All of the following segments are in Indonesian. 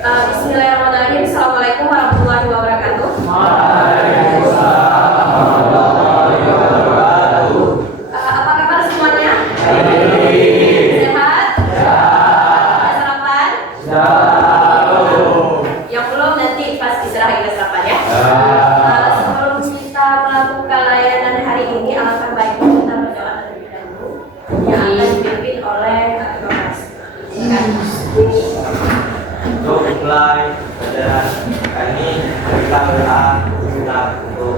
Bismillahirrahmanirrahim. Assalamualaikum warahmatullahi wabarakatuh. Waalaikumsalam warahmatullahi wabarakatuh. Apa kabar semuanya? Baik. Sehat? Sehat. Sarapan? Selalu. Yang belum nanti pas istirahat kita sarapan ya. Sebelum kita melakukan layanan hari ini, alangkah baiknya kita berdoa terlebih dahulu yang akan dipimpin oleh Ketua Mas. Untuk mulai pelajaran kali ini kita berdoa untuk kita berdoa.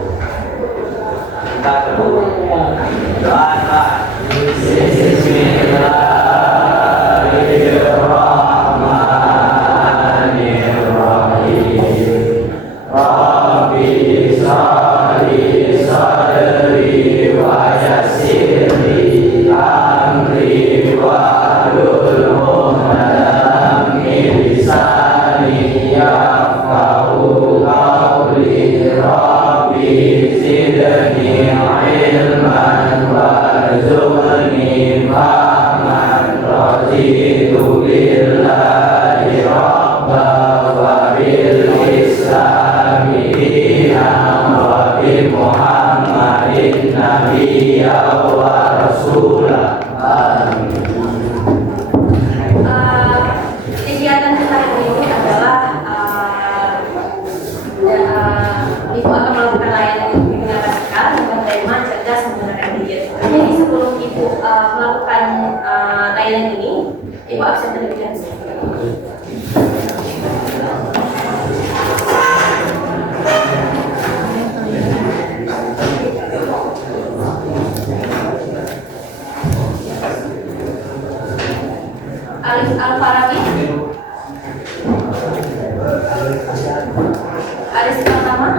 Bismillahirrahmanirrahim. Rabbi shrahli sadri wa yassir li amri wahlul 'uqdatam min lisani yafqahu qawli. Rabbi zidni ilman warzuqni fahman. Raditu billahi rabba wa bil islami dinan wa bi Muhammadin nabiyya wa rasulah. Amin. Kegiatan kita hari ini adalah Ibu akan melakukan layanan bimbingan radikal dengan tema cerdas menggunakan gadget. Jadi sebelum Ibu melakukan layanan ini, Ibu absen terlebih dahulu. Alif Al-Farabi, Aris Pratama,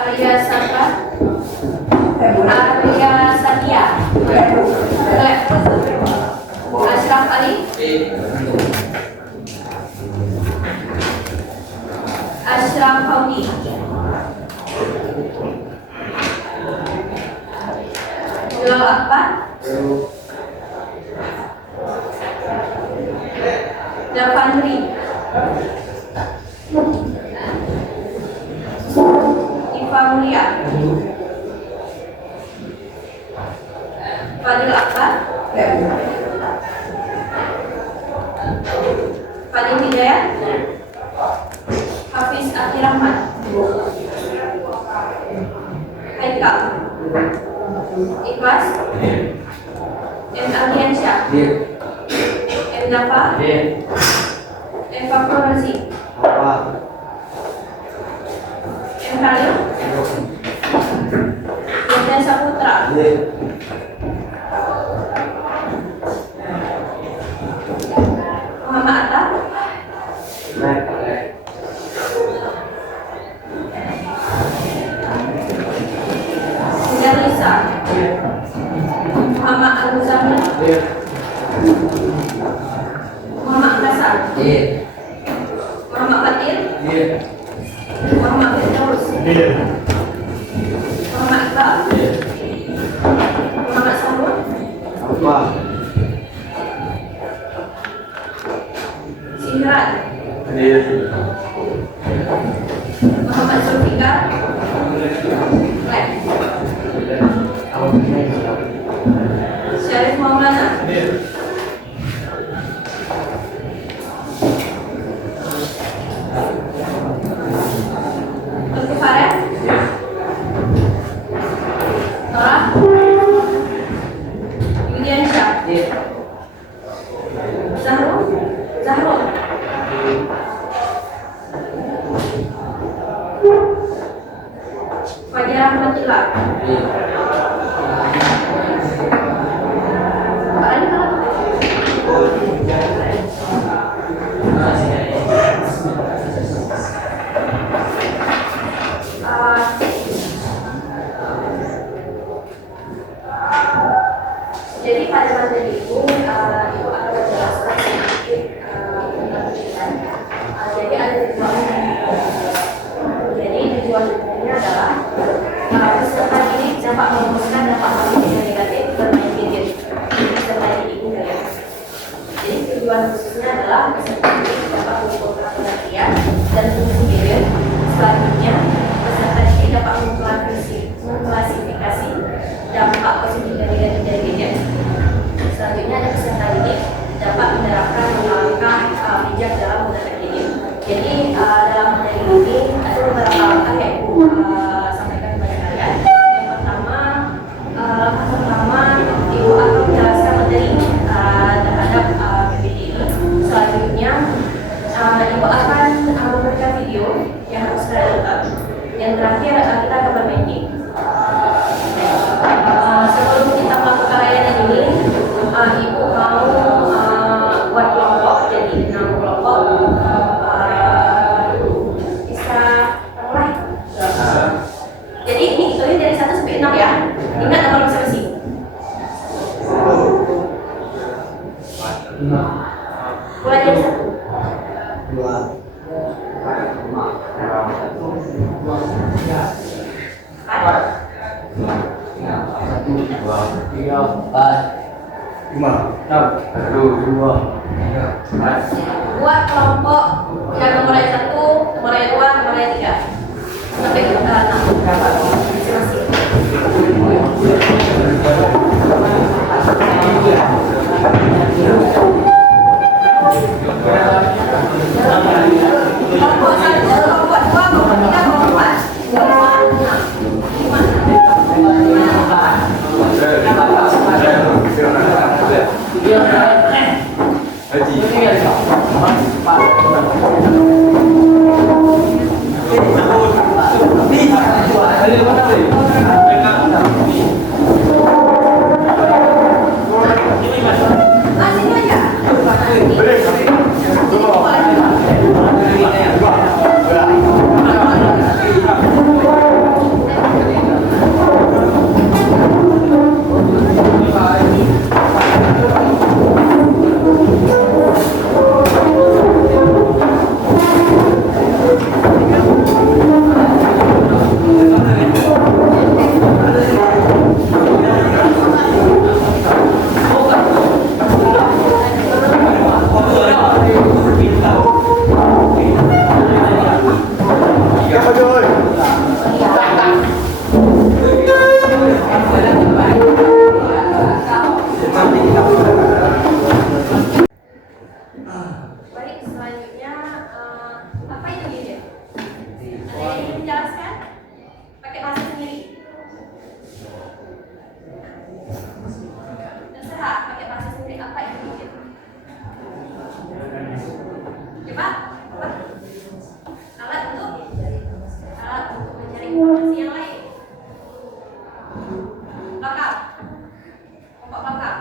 Arya Saka, Arya Satya, Ashraf Ali, Ashraf Faudi, Bilal Akbar, Javandri, Iva Mulia, Fadil Akbar, Fadil Hidayat, Hafiz Akhir Rahman, Haikal, Ikhlas, M. Aldiansyah, M. Nafa, M. Fakrul Razi, M. Khalil, Yudha Saputra, Muhammad Atta, Sindar Lisa, Muhammad Al-Muzamil, Muhammad Hasan, Muhammad Fatir, Muhammad Firdaus, Muhammad Iqbal, Muhammad Sahrul, Sindrat, Muhammad Zulfikar, Lek, Syarif Maulana, Tuku Faret, Norah, Yudiansyah, Zahrul, Fajar Ahmadillah, jadi pada materi Ibu akan menjelaskan sedikit khususnya adalah peserta didik dapat mengumpulkan pengertian dan fungsi gadget. Selanjutnya, peserta didik dapat mengklasifikasi dampak positif dan negatif dari gadget. Selanjutnya ada peserta didik dapat menerapkan langkah bijak dalam menggunakan gadget. Jadi dalam materi ini ada beberapa langkah yang sampaikan kepada kalian. Yang pertama, langkah pertama ibu akan menjelaskan materi terhadap PPT ini. Selanjutnya ibu akan memberikan video yang harus kalian tonton. Yang terakhir kita akan bermain game. Sebelum kita melakukan layanan ini, ibu mau buat kelompok, jadi 6 kelompok. Bisa mulai. Jadi ini hitungnya dari 1 sampai 6 ya. Ingat nomor masing-masing. Mulai dari 1. 2 Buat kelompok yang nomornya 1, nomornya 2, nomornya 3 sampai ke 6 masing-masing. Kelompok 1, kelompok 2, kelompok 3, kelompok 4, masih aja. Baik, selanjutnya apa itu gadget? Ada yang ingin menjelaskan? Pakai bahasa sendiri. Terserah, pakai bahasa sendiri apa itu gadget? Coba, apa? Alat untuk mencari informasi yang lain. Belakang, kelompok belakang.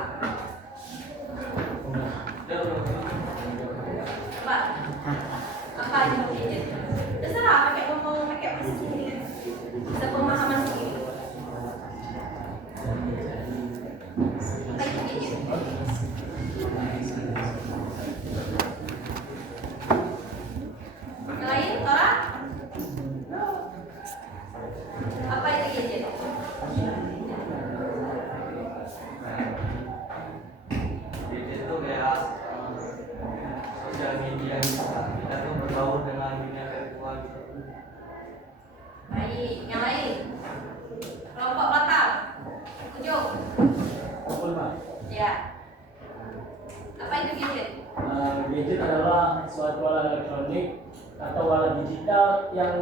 Coba, apa itu gadget? Terserah, pakai ngomong, pakai bahasa sendiri. Bisa pemahaman sendiri. Apa itu gadget? Yang lain, Tora? Apa itu gadget? itu kayak sosial media kita tuh berbaur dengan dunia virtual gitu. Baik, yang lain. Kelompok belakang. Ujung. Ya. Apa itu gadget? Gadget adalah suatu alat elektronik atau alat digital yang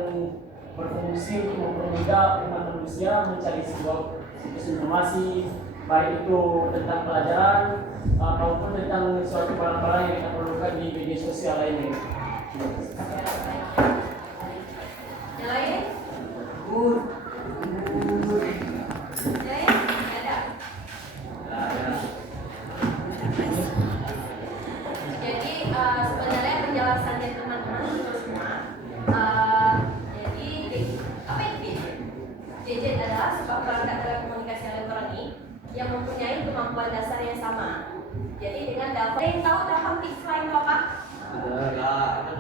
berfungsi untuk mempermudah umat manusia mencari sebuah situs informasi, baik itu tentang pelajaran maupun tentang suatu barang-barang yang kita perlukan di media sosial lainnya. Yang lain? Yang lain? Ada. Jadi sebenarnya penjelasannya teman-teman itu semua. Jadi apa itu gadget? Gadget adalah sebuah perangkat telekomunikasi elektronik yang mempunyai kemampuan dasar yang sama. Jadi dengan telepon, yang tahu telepon fixed line apa?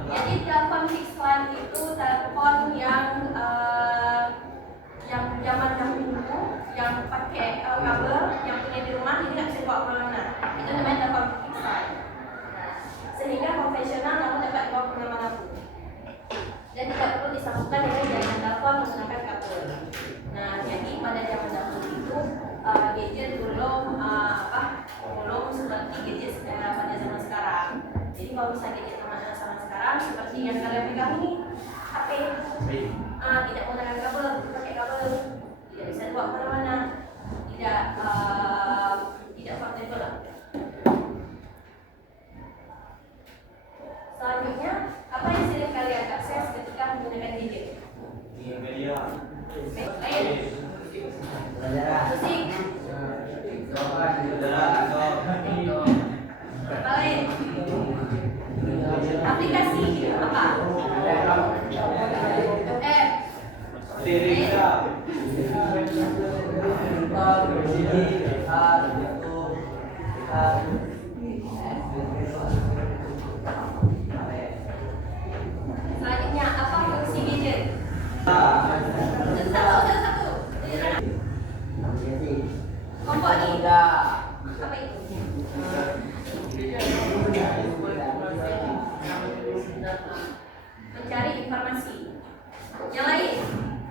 Jadi telepon fixed line itu telepon yang zaman dahulu yang pakai kabel yang punya di rumah, jadi nggak bisa dibawa kemana-mana. Itu namanya telepon fixed line. konvensional namun dapat dibawa kemana-manapun dan tidak perlu disambungkan dengan jaringan telepon menggunakan kabel. Nah, jadi pada zaman dahulu itu gadget belum seperti gadget pada zaman sekarang. Jadi kalau misalnya gadget pada zaman sekarang seperti yang kalian pegang ini HP, tidak menggunakan kabel, pakai kabel, tidak bisa dibawa kemana-mana, tidak portable lah. Selanjutnya, apa yang sering kalian akses ketika menggunakan gadget? Media. Lain, musik, apa lain? Aplikasi apa? Selanjutnya, apa fungsi gadget? Satu. Kelompok ini. Apa itu? Mencari informasi. Yang lain,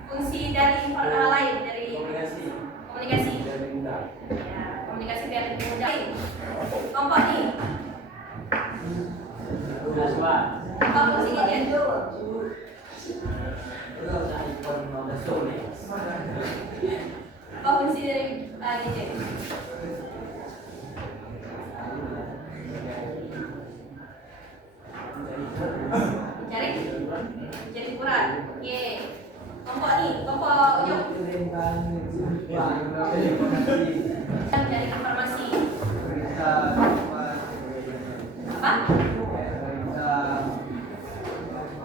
fungsi dari komunikasi. Ya, komunikasi biar lebih mudah. Kelompok ini. Apa fungsi gadget? Apa fungsi dari gadget? Mencari hiburan. Oke. Kelompok ini, kelompok ujung. Mencari informasi. Apa?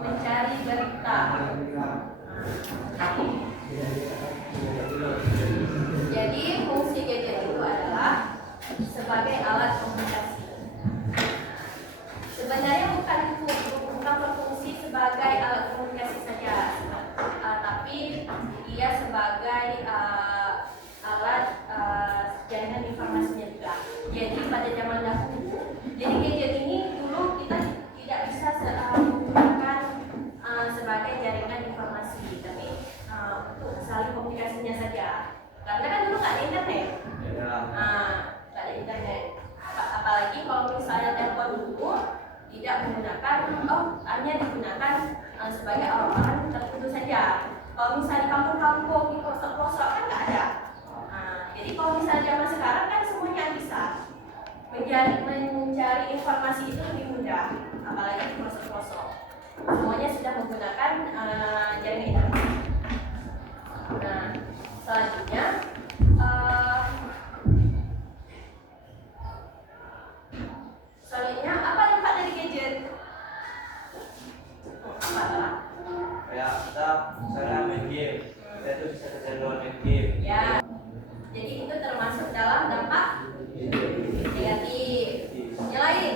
Mencari berita. Jadi fungsi gadget itu adalah sebagai alat komunikasi. Sebenarnya bukan berfungsi sebagai alat komunikasi saja, tapi dia sebagai alat jaringan informasinya juga. Jadi pada zaman dahulu, jadi gadget ini dulu kita tidak bisa menggunakan sebagai jaringan informasi, tapi untuk saling komunikasinya saja. Karena kan dulu nggak ada internet, nggak ada internet. Apalagi kalau misalnya telepon dulu tidak menggunakan, hanya digunakan sebagai orang-orang tertentu saja. Kalau misalnya di kampung-kampung, di pelosok-pelosok kan nggak ada. Jadi kalau misalnya zaman sekarang kan semuanya bisa mencari informasi itu lebih mudah, apalagi di pelosok-pelosok. Semuanya sudah menggunakan jaringan internet. Nah, selanjutnya apa dampak dari gadget? Kayak kita misalnya main game, kita tuh bisa kecanduan main game. Ya, jadi itu termasuk dalam dampak negatif. Yang lain?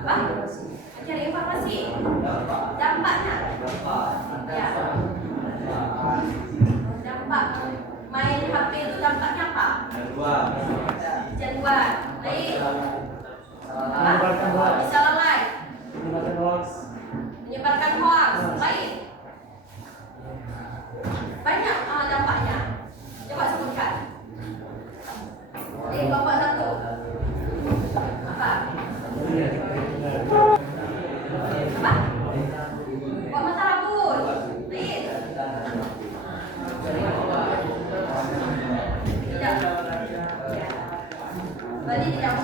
Apa? Mencari informasi. Dampaknya? Ya. Dampak main HP itu dampaknya apa? Kecanduan. Lain? Apa? Bisa lalai. Menyebarkan hoax. Lain? Banyak dampaknya. Coba sebutkan. Kelompok satu. Apa? Apa? Buat mata rambut. Lain? Tidak. Ya. Berarti tidak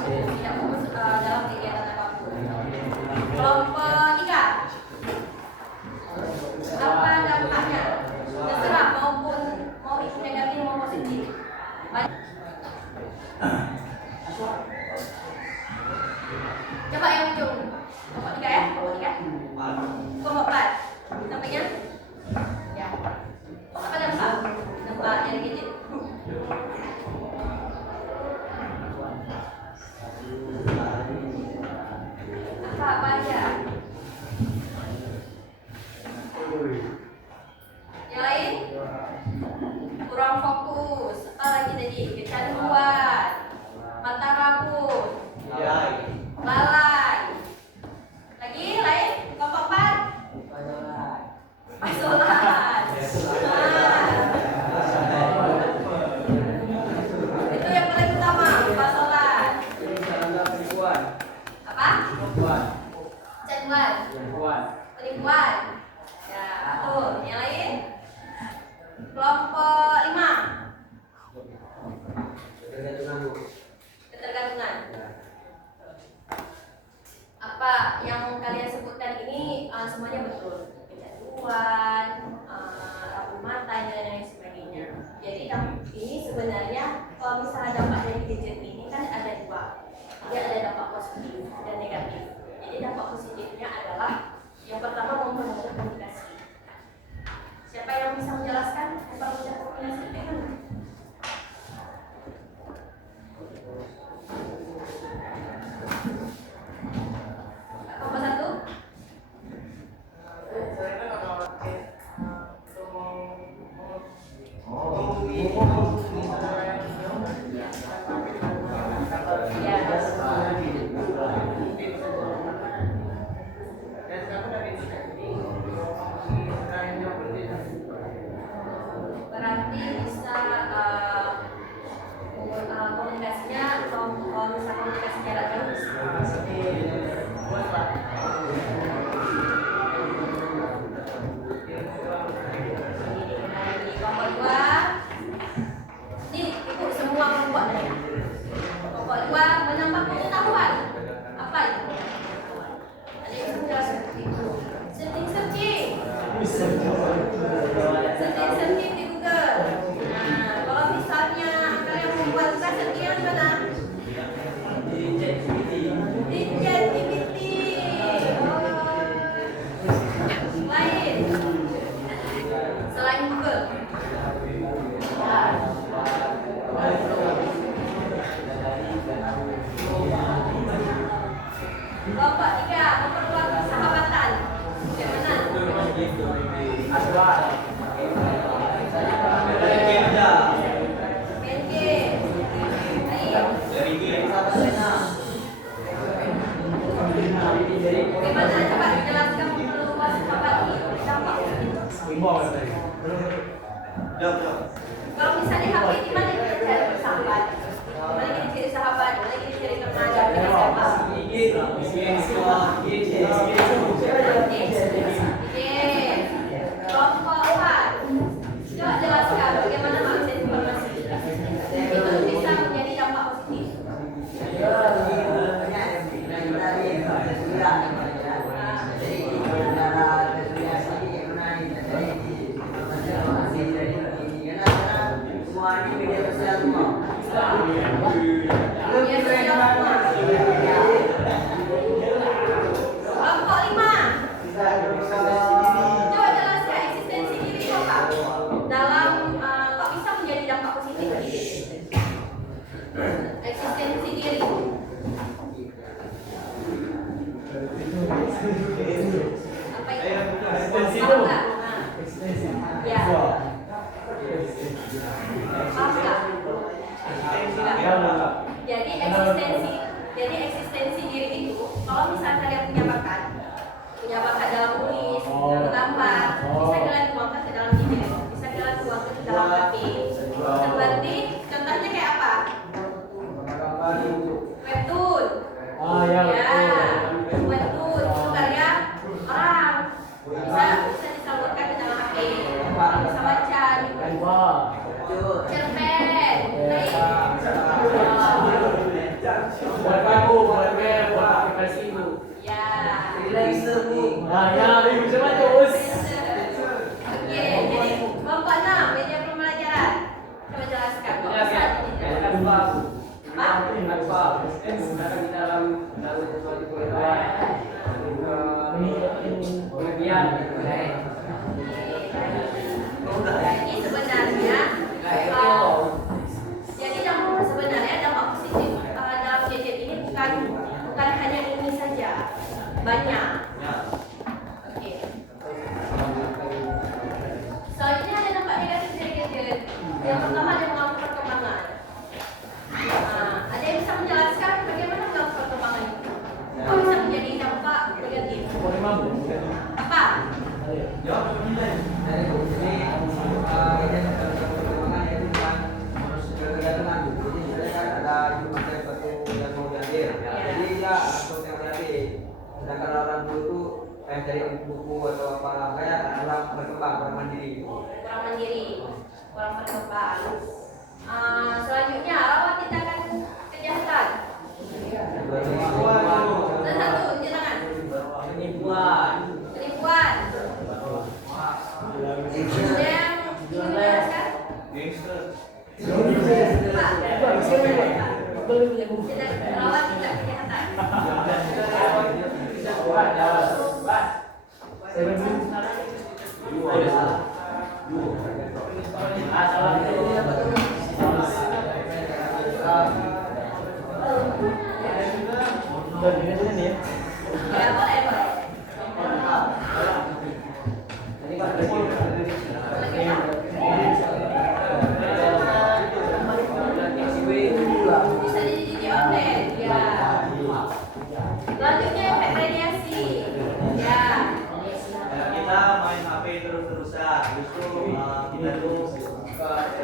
fokus dalam kegiatan apapun. Kelompok tiga. Apa dampaknya? Terserah mau itu negatif mau positif. Coba yang ujung. Kelompok tiga ya? Kelompok tiga. Kelompok empat. Sampainya? Ya. Apa dampak? Dampak dari gadget. Apa aja? Apa itu? Ada yang bisa menjelaskan seperti itu? Searching. Searching di Google. Nah, kalau misalnya kalian membuat searching mana? Di ChatGPT. Selain Google. Kelompok 3, memperluas persahabatan. Bagaimana? Main game aja. Main game. Ayo. Dari game. Bagaimana? Coba dijelaskan memperluas persahabatan. Dampak. Jom. Kalau misalnya HP di mana kita cari bersahabat? Di mana kita cari sahabat? Di mana kita cari teman? Kita siapa? Kelompok 4. Coba jelaskan bagaimana mengakses informasi. Itu bisa menjadi dampak positif. Kelompok 5. Coba jelaskan eksistensi diri itu apa? Dalam kok bisa menjadi dampak positif bagi diri? Eksistensi diri. Apa itu? Eksistensi Paham itu. nggak? Ya. Paham nggak? Jadi eksistensi diri itu kalau misalnya kalian punya bakat dalam tulis, menggambar, bisa kalian tuangkan ke dalam email, bisa kalian tuangkan ke dalam HP. Seperti contohnya kayak apa? Webtoon. Ya. Webtoon itu karya orang. Bisa disalurkan ke dalam HP. Orang bisa baca gitu. Cerpen. Buat aku, buat aplikasi itu. Ya. Bisa baca bos. Oke, jadi kelompok 6 media pembelajaran. Coba jelaskan. Kok bisa Jadi sebenarnya dampak positif dalam gadget ini bukan hanya ini saja, banyak. Oke. Selanjutnya ada dampak negatif dari gadget. Yang pertama ada mengganggu perkembangan. Ada yang bisa menjelaskan bagaimana mengganggu perkembangan itu? Kok bisa menjadi dampak negatif? Apa? Sedangkan orang dulu itu cari buku atau apa kayak kurang berkembang, kurang mandiri. Kurang mandiri, kurang berkembang. Selanjutnya rawat tindakan kejahatan. Dan satu, jangan penipuan. Ada yang ingin menjelaskan? Rawat tindakan kejahatan. Ya, boleh. Bisa jadi online. Ya. Selanjutnya efek radiasi. Ya. Kita main HP terus-terusan, justru kita tuh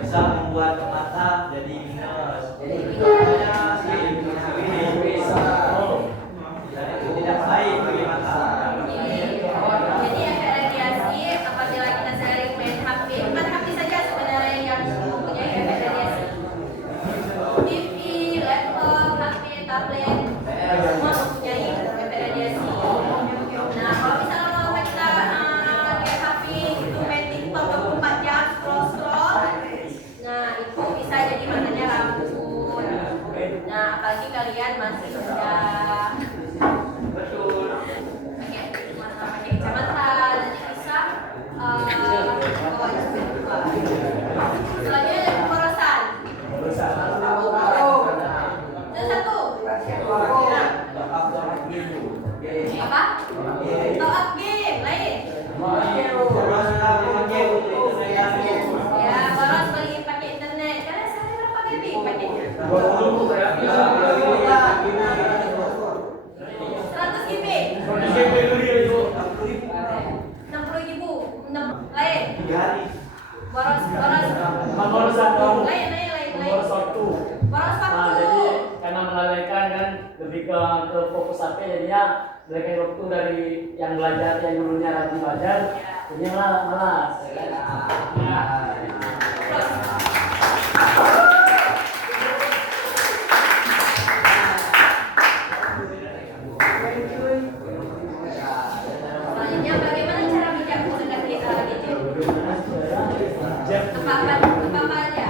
bisa membuat mata jadi minus. Tidak baik bagi mata. Jadi efek radiasi apabila kita sering main HP, bukan HP saja sebenarnya yang mempunyai efek radiasi. TV, laptop, HP, tablet, semua Apa? Top up game lain. Ya, boros beli pakai internet. Karena saya berapa GB paketnya? 100 GB. 60.000. Lain. Boros. Boros satu. Lain. Boros waktu. Boros Nah, waktu. jadi karena melalaikan kan lebih ke fokus HP jadinya melalaikan waktu dari yang belajar yang dulunya rajin belajar jadinya malas. Ya. Selanjutnya bagaimana cara bijak menggunakan gadget? Apa aja?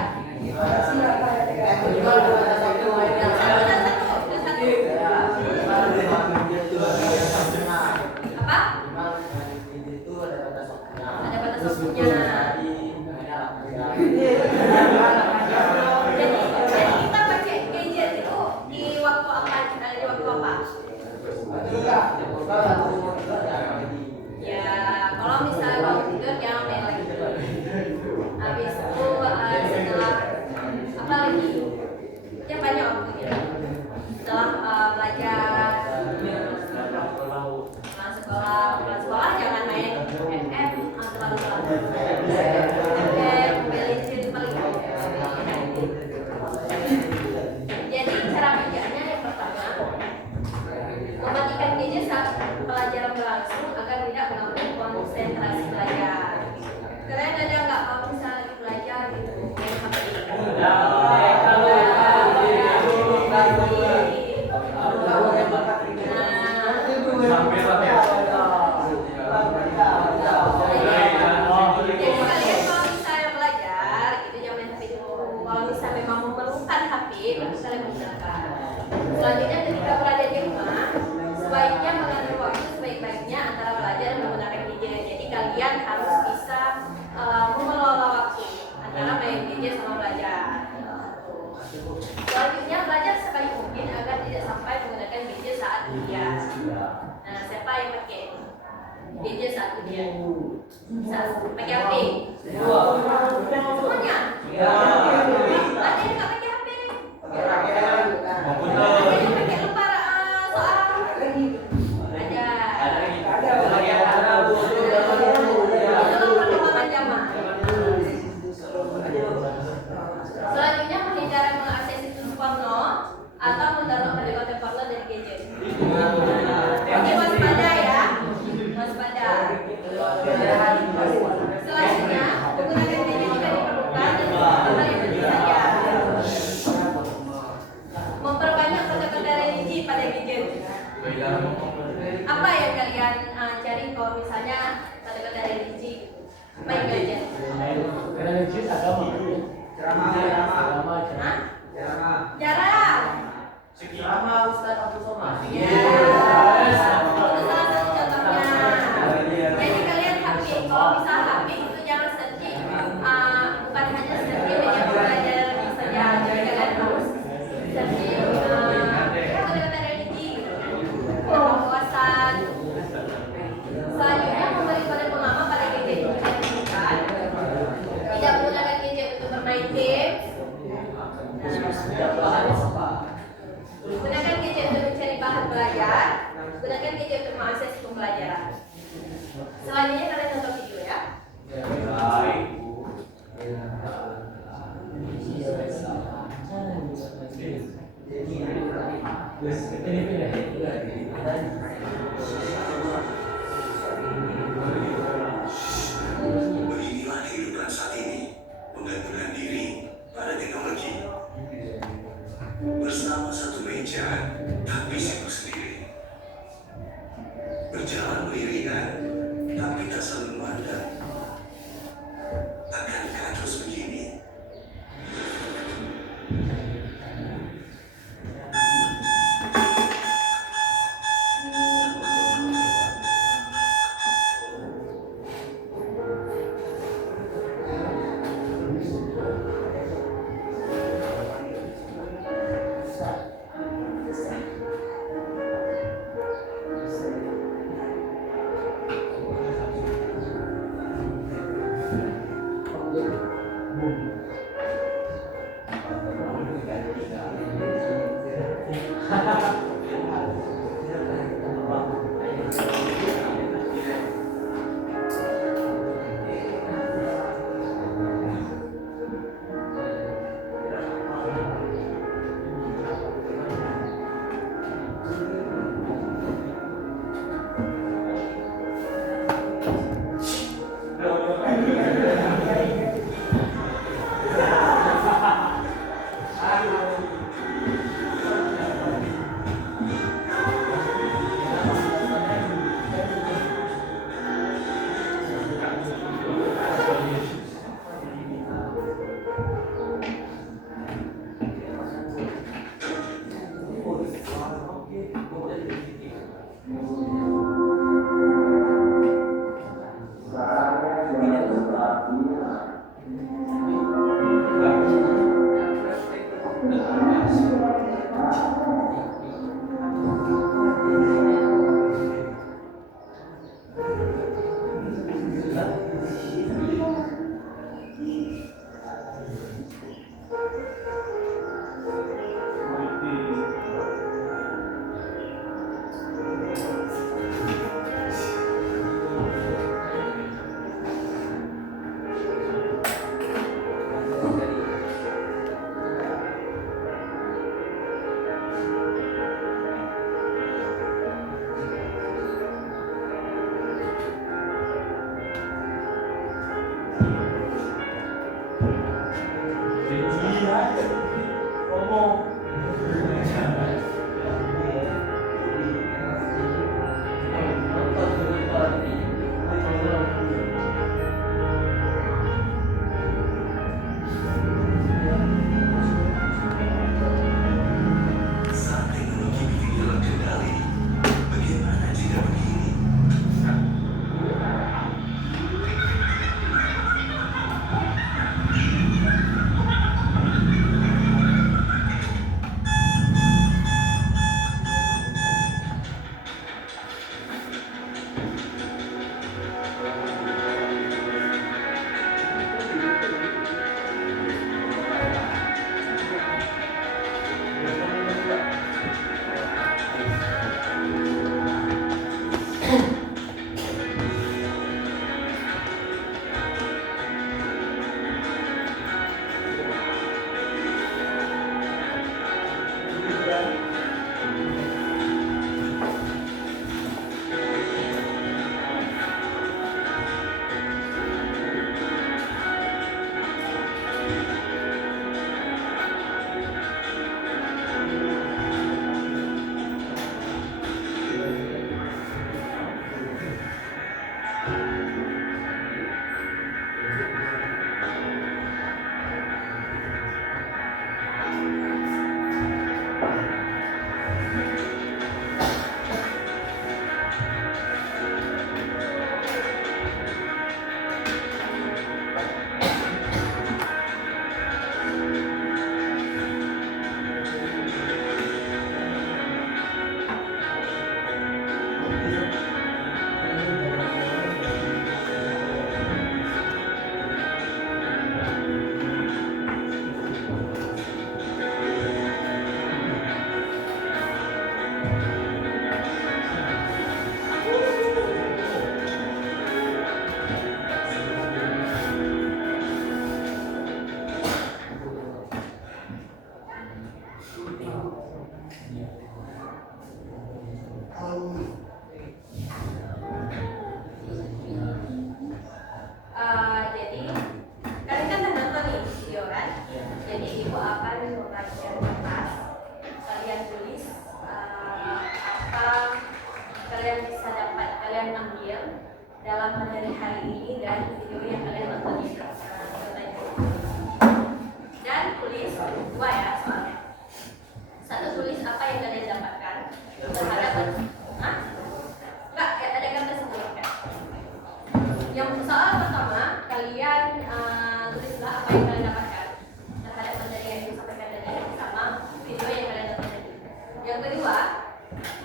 Apa? Ada batas waktunya. Jadi kita pakai gadget itu di waktu apa? Ya, kalau misalnya bangun tidur jangan main lagi. Habis itu setelah apa lagi? Ya banyak waktunya. Setelah belajar, pulang sekolah jangan main FM terlalu lama. FM, Legend paling. Jadi cara bijaknya yang pertama, mematikan gadget saat pelajaran berlangsung agar tidak mengganggu konsentrasi belajar. Kalian ada nggak kalau misalnya lagi belajar gitu main HP? Jadi kalian kalau misalnya belajar itu jangan main HP dulu. Kalau misalnya memang memerlukan HP, baru kalian menggunakan. Selanjutnya ketika berada di rumah, sebaiknya mengatur waktu sebaik-baiknya antara belajar dan menggunakan gadget. Jadi kalian harus bisa mengelola waktu antara main gadget sama belajar. Selanjutnya belajar sebaik mungkin agar tidak sampai menggunakan gadget saat ujian. Nah, siapa yang pakai gadget saat ujian? Pakai HP? Semuanya? Ada yang nggak pakai HP? Ada yang pakai lembar soal? Ada. Itu perkembangan zaman. Selanjutnya menghindari mengakses situs porno atau mendownload konten porno dari gadget. Oke, waspada ya. Waspada. Selanjutnya menggunakan gadget jika diperlukan dan hal yang penting saja. Memperbanyak kata-kata religi pada gadget. Apa yang kalian cari kalau misalnya kata-kata religi main gadget? Karena legit agama. Ceramah. Jarang. Ceramah Ustaz Abdul Somad. Ya. Itu salah satu contohnya. Jadi kalian HP, kalau misal HP itu jangan searching, bukan hanya searching media pembelajaran saja. Jadi kalian harus searching kata-kata religi, kepuasan. Selanjutnya memberi kode pengaman pada gadget yang kita gunakan. Tidak menggunakan gadget untuk bermain game. Gunakan gadget untuk mencari bahan belajar. Gunakan gadget untuk mengakses pembelajaran. Selanjutnya kalian nonton video ya. Beginilah kehidupan saat ini, menggantungkan diri pada teknologi. Bersama satu meja, tapi sibuk sendiri. Berjalan beriringan, tapi tak saling memandang. Akankah terus begini? kalian bisa dapat kalian ambil dalam materi hari ini dan video yang kalian tonton ini. Dan tulis dua ya soalnya. Satu, tulis apa yang kalian dapatkan terhadap enggak ya, ada gambar sebelum kan. Yang soal pertama kalian tulislah apa yang kalian dapatkan terhadap materi yang disampaikan tadi sama video yang kalian tonton tadi. Yang kedua,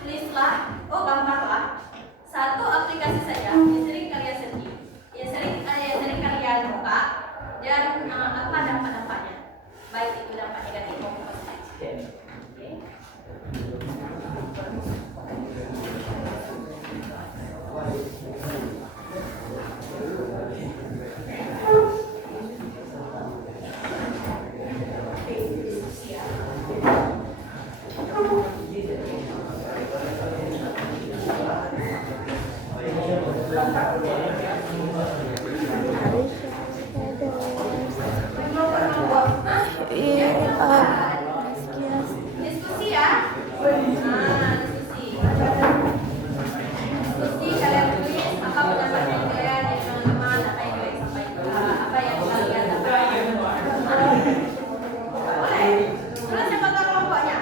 tulislah, gambarlah satu aplikasi saja yang sering kalian sedih, yang sering kalian buka dan apa dampak-dampaknya, baik itu dampak negatif maupun positif. Oke. Diskusi ya. Diskusi kalian tulis apa pendapatnya kalian yang teman-teman, apa yang kalian sampaikan, apa yang kalian dapatkan. Boleh. Terus siapa tahu kelompoknya.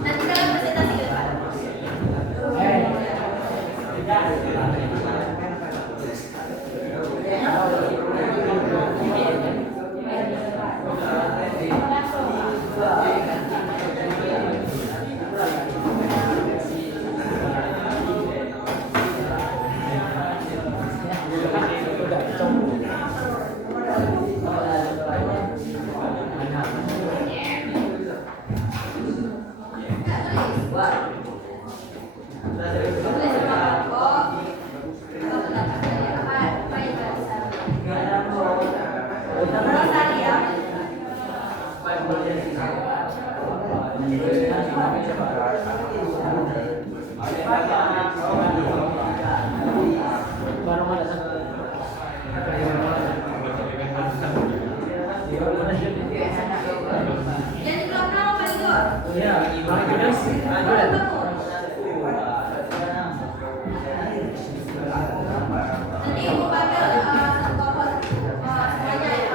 Nanti kalian presentasi ke depan. Jadi belakang apa itu? Nanti ibu panggil satu kelompok semuanya ya.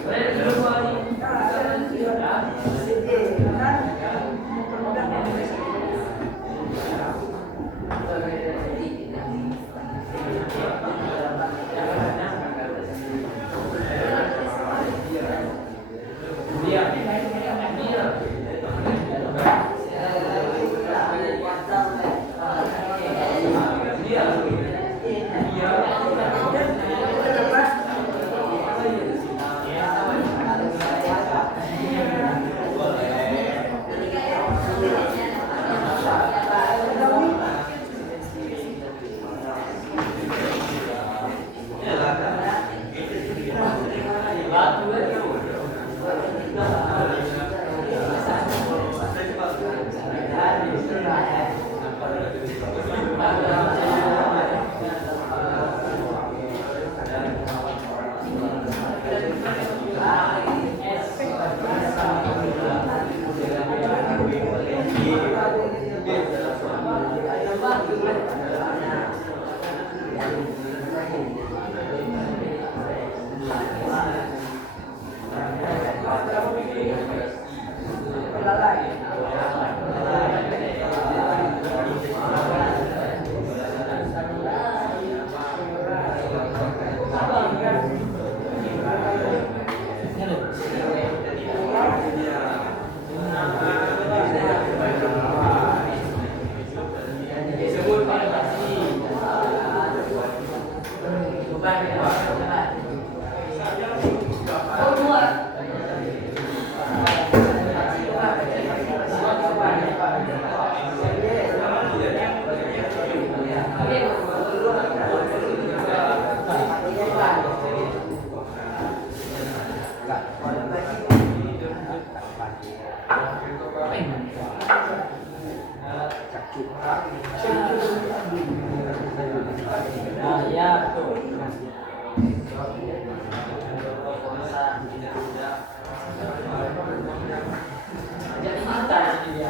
Boleh dulu Oh, dua. Nah, ya tuh. Jadi kita dia.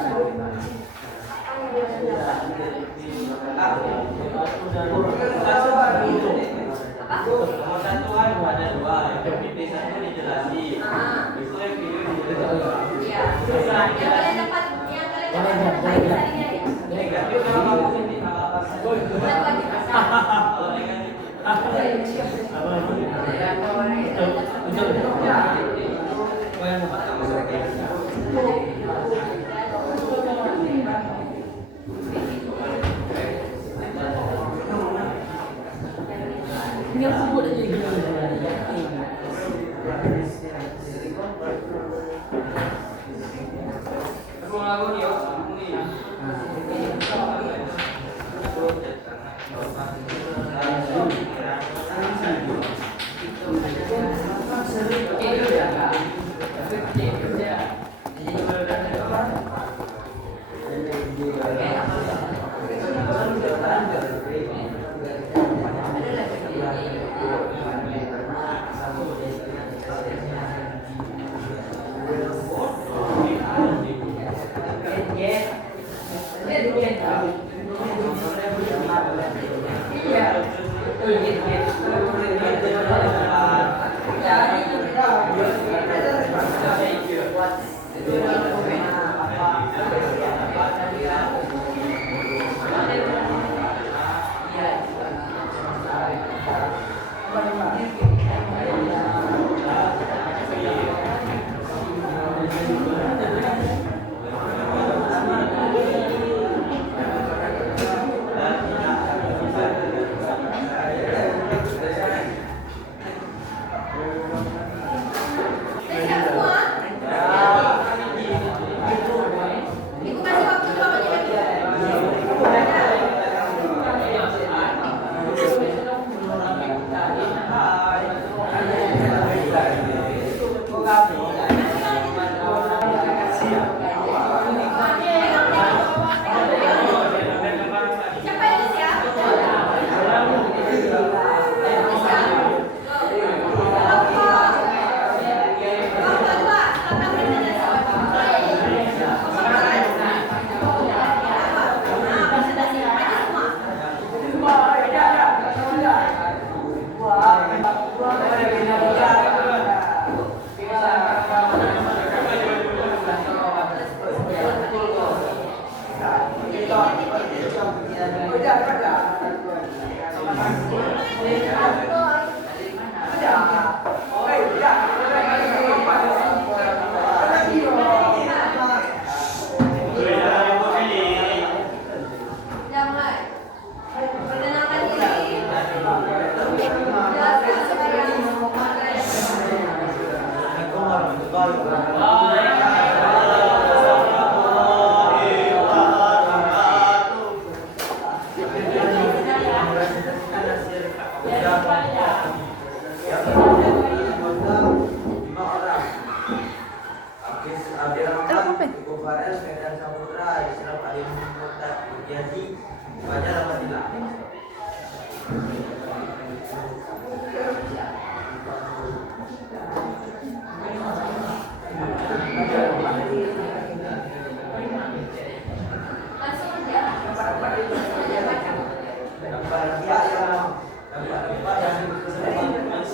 Nomor satu kan ada dua, yang PT satu dijelasin. Itu yang video dijelasin. Iya. Yang kalian dapat tarinya ya. Negatif kenapa positif? Bukan wajib. Kalau negatif. Yang kubur aja gitu.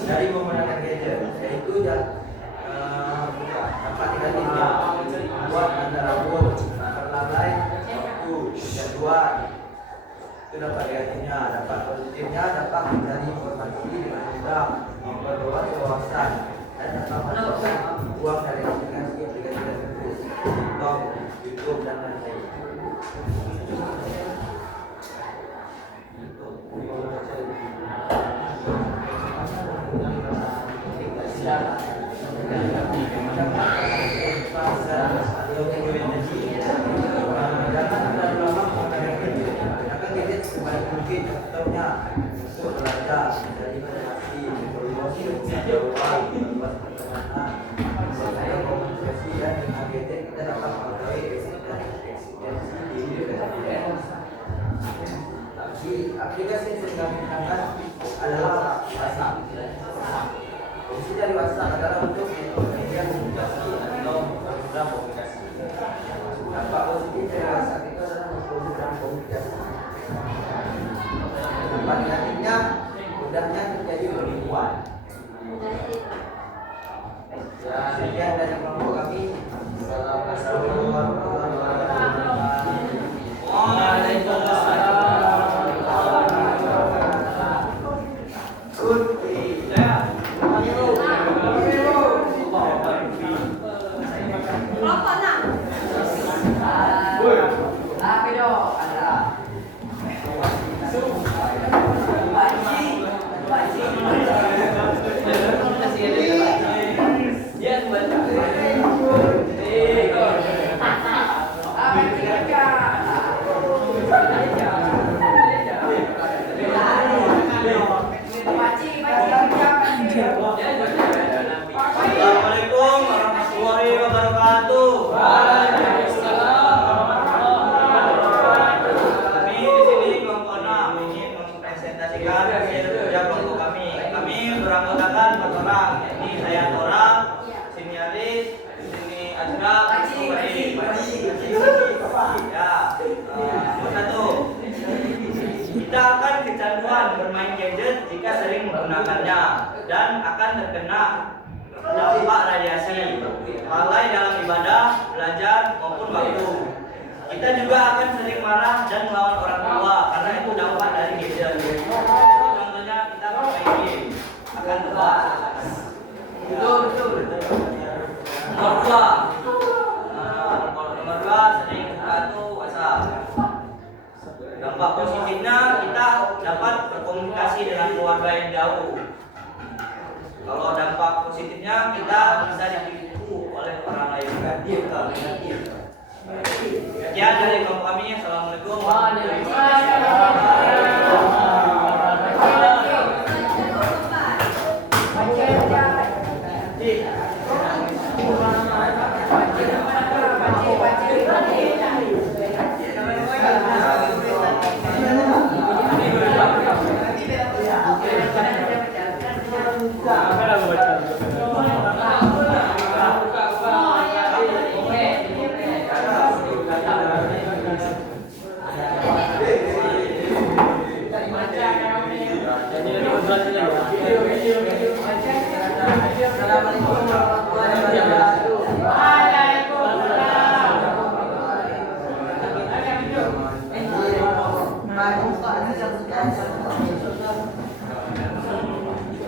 Dari menggunakan gadget, yaitu dapat negatifnya buat antara terlambat waktu jadwal itu dapat negatifnya, dapat positifnya dapat mencari informasi dengan mudah, memperluas wawasan dan dapat mendapatkan uang dari aplikasi tertentu, TikTok, YouTube dan lain-lain. Aplikasi yang sedang digunakan adalah WhatsApp. Fungsi dari WhatsApp adalah untuk media komunikasi atau program komunikasi. Dampak positif dari WhatsApp itu adalah program komunikasi. Dampak negatifnya mudahnya terjadi penipuan. Ya, sekian dari kelompok kami. Assalamualaikum warahmatullahi wabarakatuh. Waalaikumsalam. Kelompok 6. Assalamualaikum warahmatullahi wabarakatuh. Kami di sini kelompok 6 ingin mempresentasikan hasil kerja kelompok kami. Kami beranggotakan 4 orang, yakni saya Tora, sini Aris, sini Ashraf, ya. Nomor 1. Kita akan kecanduan bermain gadget jika sering menggunakannya dan akan terkena dampak radiasi, lalai dalam ibadah, belajar maupun waktu. Kita juga akan sering marah dan melawan orang tua karena itu dampak dari gadget. Contohnya kita bermain game akan terbang. Betul. Nomor 2, sering buka WhatsApp. Dampak positifnya kita dapat berkomunikasi dengan keluarga yang jauh. Kalau dampak positifnya kita bisa ditipu oleh orang lain. Sekian dari kelompok kami. Assalamualaikum warahmatullahi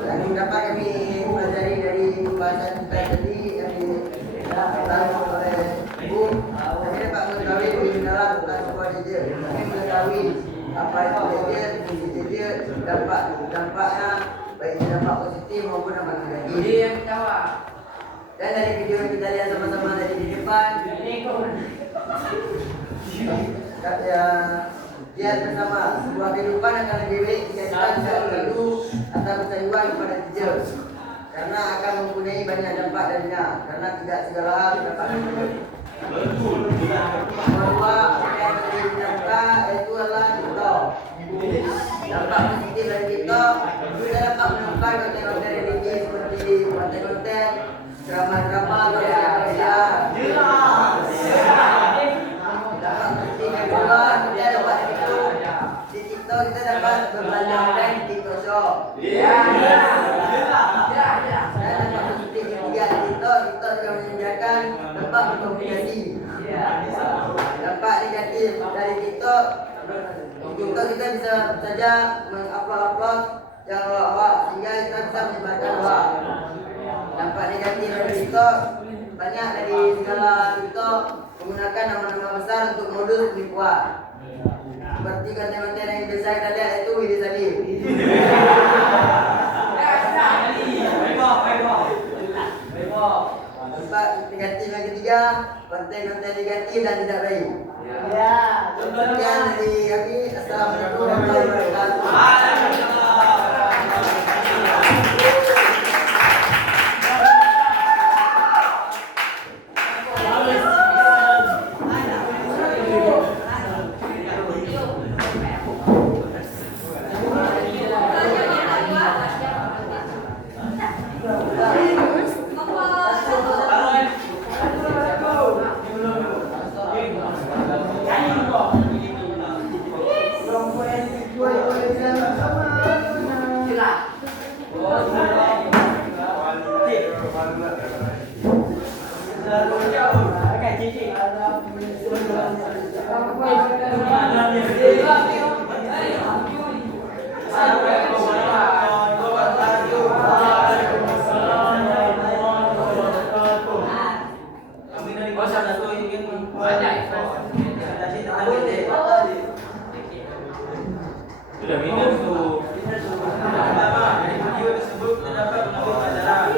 Yang dapat kami pelajari dari pembahasan kita tadi yang dilakukan oleh Ibu, kami dapat mengetahui lebih dalam tentang sebuah gadget. Kami mengetahui apa itu gadget, fungsi gadget, dampaknya, baik dampak positif maupun dampak negatif. Dan dari video yang kita lihat sama-sama tadi di depan, lihat bersama sebuah kehidupan akan lebih baik jika kita bisa berlalu atau bertajuan kepada gadget, karena akan mempunyai banyak dampak darinya, karena tidak segala hal dapat gadget. Kedua, yang dibuka itu adalah TikTok. Dampak positif dari TikTok, kita dapat menemukan konten-konten religi seperti konten-konten drama-drama atau serial. Dampak positif yang kedua, kita dapat di TikTok kita dapat berbelanja online di TikTok Shop. Dan dampak positif yang ketiga di TikTok juga menyediakan tempat berkomunikasi. Dampak negatif dari TikTok kita bisa saja mengupload yang awak sehingga kita bisa menyebarkan hoax. Dampak negatif dari TikTok, banyak dari segala TikTok menggunakan nama-nama besar untuk modus penipuan. Seperti konten-konten yang biasa kita lihat itu Widi Salim. Dampak konten-konten negatif dan tidak baik. Ya. Sekian dari kami. Assalamualaikum warahmatullahi wabarakatuh. Sudah minum tuh. Pertama, dari video tersebut kita dapat mengambil pelajaran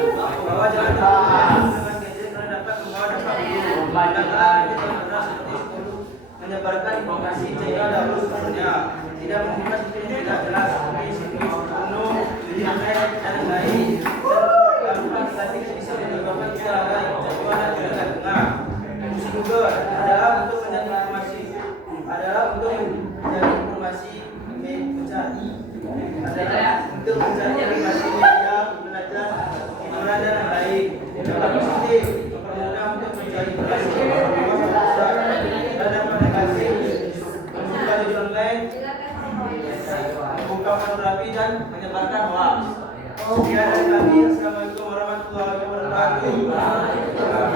bahwa jangan terlalu dengan gadget karena dapat membawa dampak buruk. Kadang-kadang kita pernah seperti sepuluh menyebarkan informasi sehingga dahulu sebenarnya tidak membuka situs yang tidak jelas seperti situs kuno, internet dan lain-lain. Dampak negatif bisa menyebabkan kita ada kecewaan dan ketergantungan. Fungsi Google adalah untuk mencari informasi, untuk mencari informasi media, belajar, hiburan dan lain-lain. Dapat positif, mempermudah untuk mencari informasi dan dapat negatif, membuka judi online, membuka pornografi dan menyebarkan hoax. Sekian dari kami. Assalamualaikum warahmatullahi wabarakatuh. Waalaikumsalam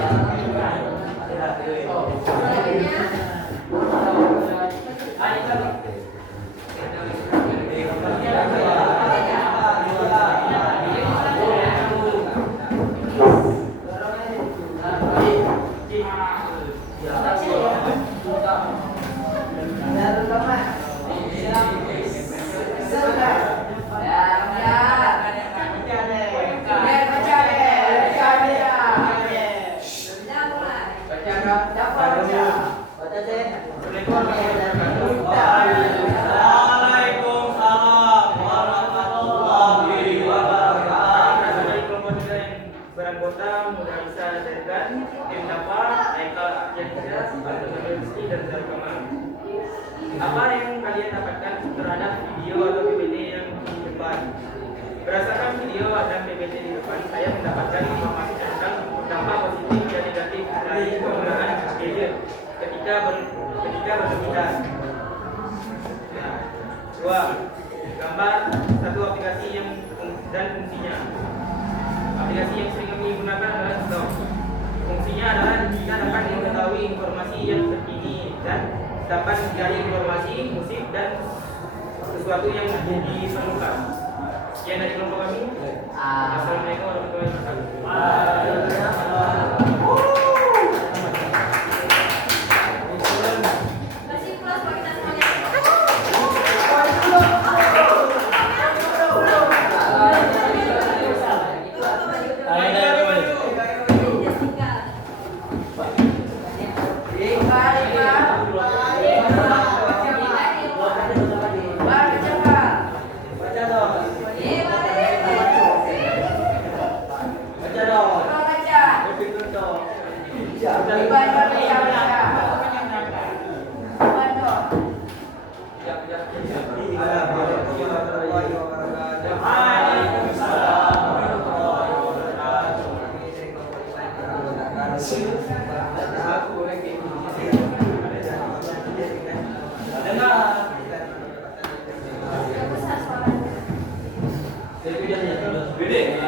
warahmatullahi wabarakatuh. Dari kelompok tiga yang beranggota mudah bisa sharekan tim dapat Aikal Akhiansyah, Abdul Rizki dan Zarkaman. Apa yang kalian dapatkan terhadap video atau PPT yang di depan? Berdasarkan video dan PPT di depan, saya mendapatkan informasi tentang dampak positif dan negatif dari penggunaan gadget ketika berkegiatan. Dua, gambar satu aplikasi yang dan fungsinya. Aplikasi yang sering kami gunakan adalah Stok. Fungsinya adalah kita dapat mengetahui informasi yang terkini dan dapat mencari informasi, musik dan sesuatu yang diperlukan. Sekian dari kelompok kami. Assalamualaikum warahmatullahi wabarakatuh.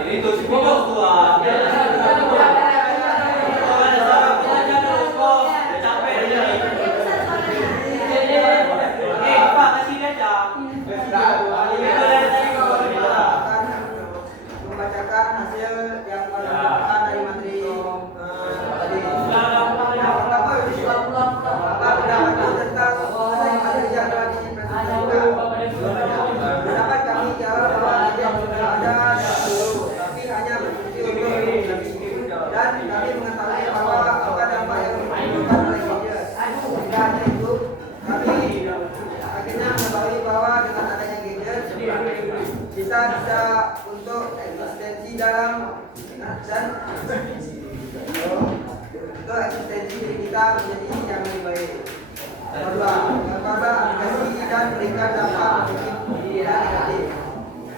Itu si Bogor tua. Membacakan hasil yang didapatkan dari materi tadi. Apa pendapat tentang materi yang telah dipresentasikan? Pendapat kami jawab bahwa tidak ada dulu, tapi hanya berfungsi untuk dan kami mengetahui bahwa apa dampak yang untuk eksistensi dalam dan untuk eksistensi diri kita menjadi yang lebih baik. Nomor 2, apabila aplikasi dan berikan dampak positif dan negatif.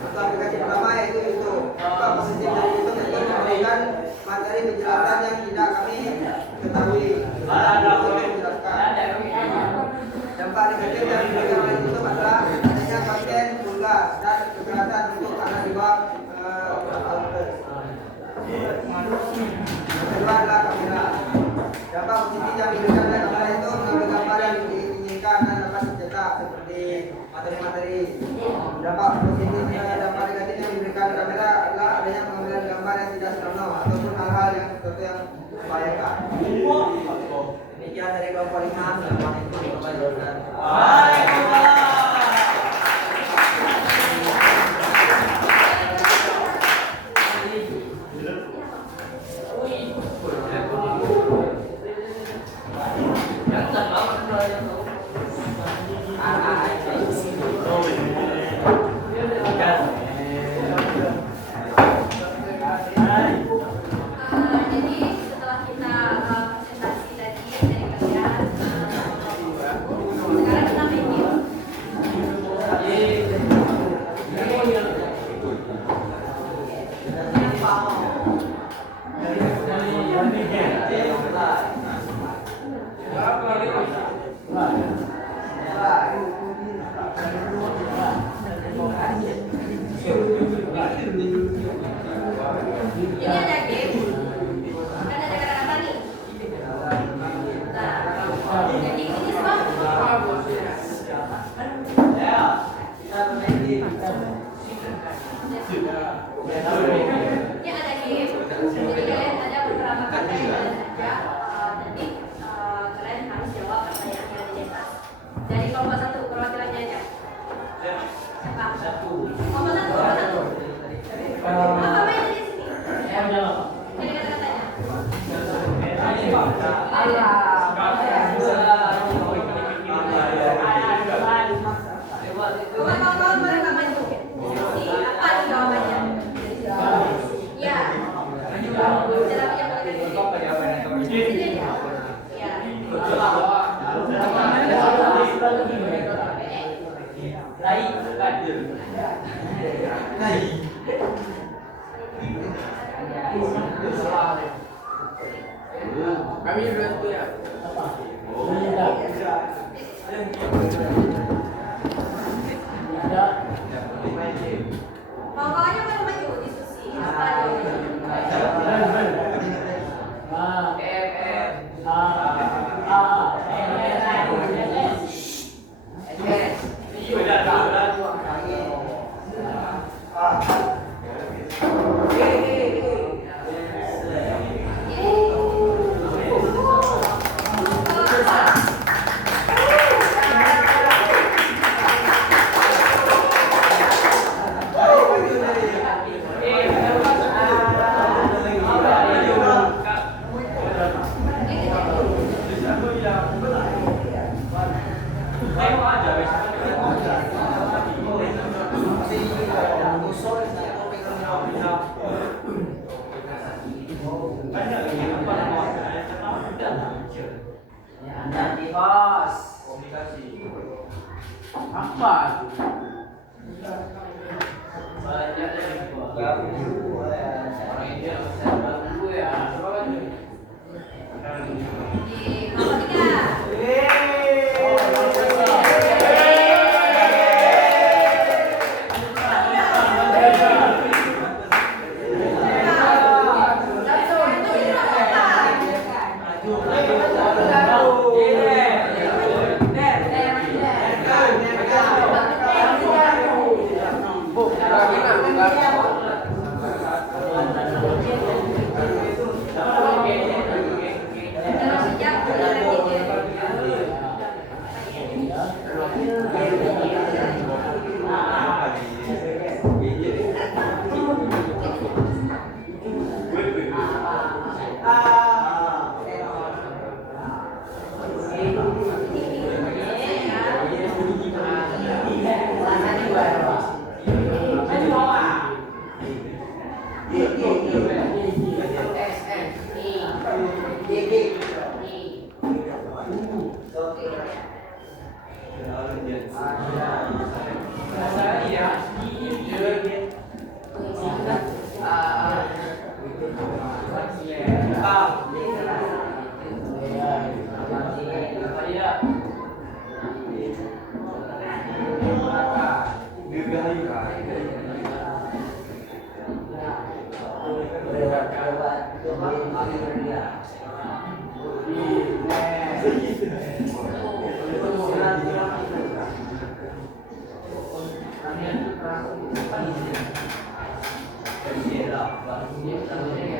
Untuk aplikasi pertama yaitu YouTube. Dampak positif dari YouTube itu memberikan materi penjelasan yang tidak kami ketahui. Untuk menjelaskan. Dampak negatif yang diberikan oleh YouTube adalah adanya konten vulgar dan kekerasan untuk anak di bawah tahun. Kedua adalah kamera. Dampak positif yang diberikan oleh kamera itu mengambil gambar yang diinginkan dan dapat dicetak seperti materi-materi. Dampak positif dampak negatif yang diberikan kamera adalah adanya pengambilan gambar yang tidak senonoh ataupun hal-hal yang sesuatu yang membahayakan. Demikian dari kelompok 5. Assalamualaikum warahmatullahi wabarakatuh. Jadi setelah kita presentasi tadi dari kalian, sekarang kita main game. Ini ada game, kan ada kata-kata nih. Nah, jadi ini semua. Ini ada game, jadi kalian ada beberapa kata yang kalian baca. Nanti kalian harus jawab pertanyaan yang ada di atas. Dari kelompok 1, perwakilannya aja. Siapa? Kelompok 1. Apa main di sini? Jadi kata-katanya. Kawan-kawan mereka maju. Si apa nih jawabannya? Ya. Jawabannya boleh di sini aja. Ya. Kami berarti ya. Kawan-kawannya maju diskusi. Apa jawabannya? Di kelompok 3. Bu,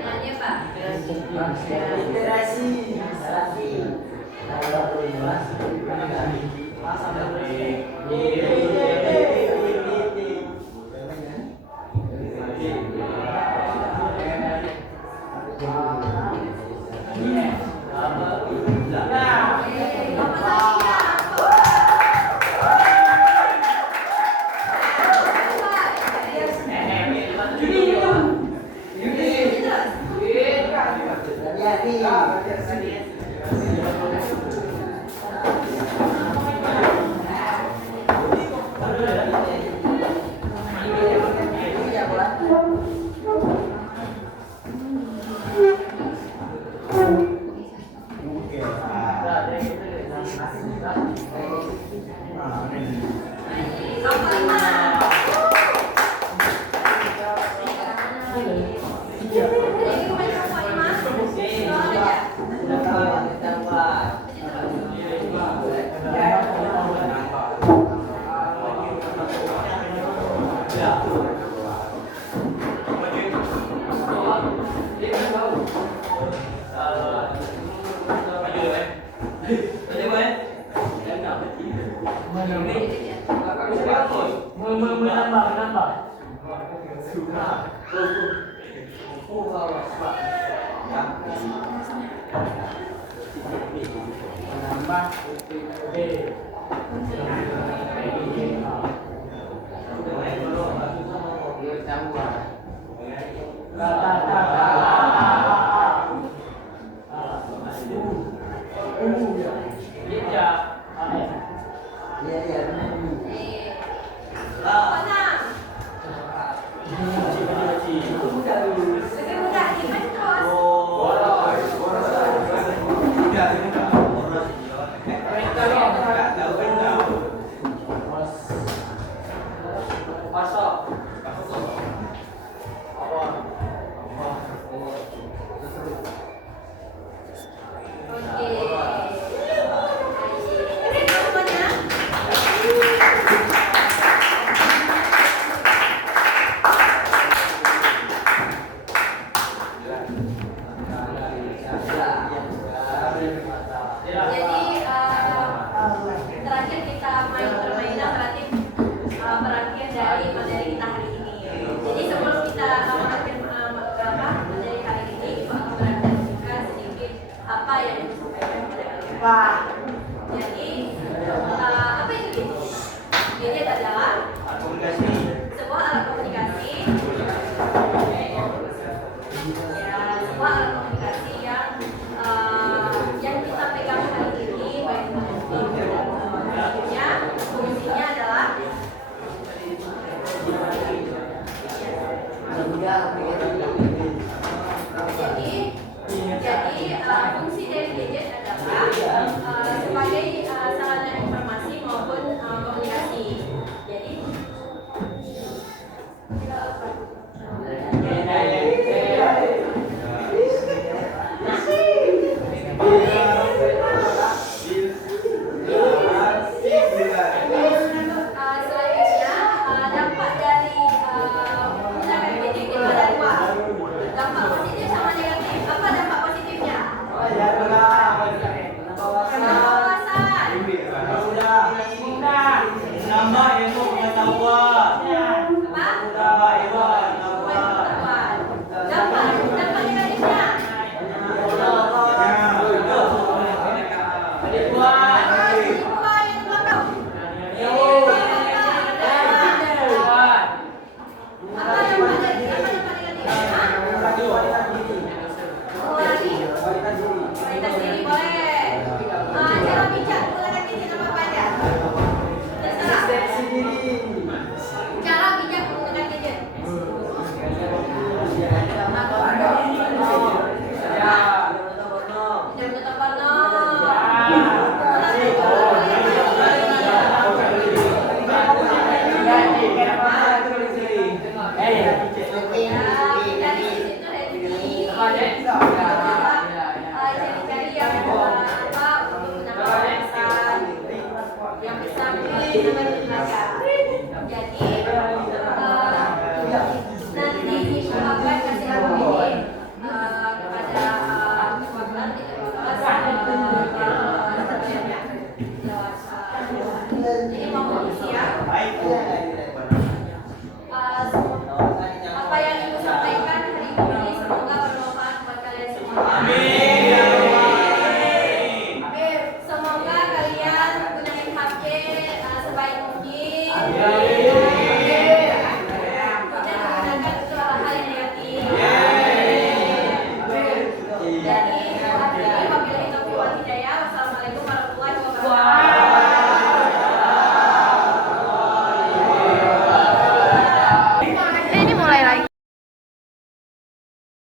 Nanya Pak. Literasi. Nomor 5. Jadi pemain nomor 5. Menambah. Terakhir kita main permainan relatif berakhir dari materi kita hari ini. Jadi sebelum kita mengakhiri materi hari ini, Ibu akan menjelaskan sedikit apa yang disampaikan pada kalian. Jadi apa itu gadget? Gadget adalah sebuah alat komunikasi. Sebuah alat komunikasi yang kita pegang hari ini, baik fungsinya adalah jadi fungsi dari gadget adalah sebagai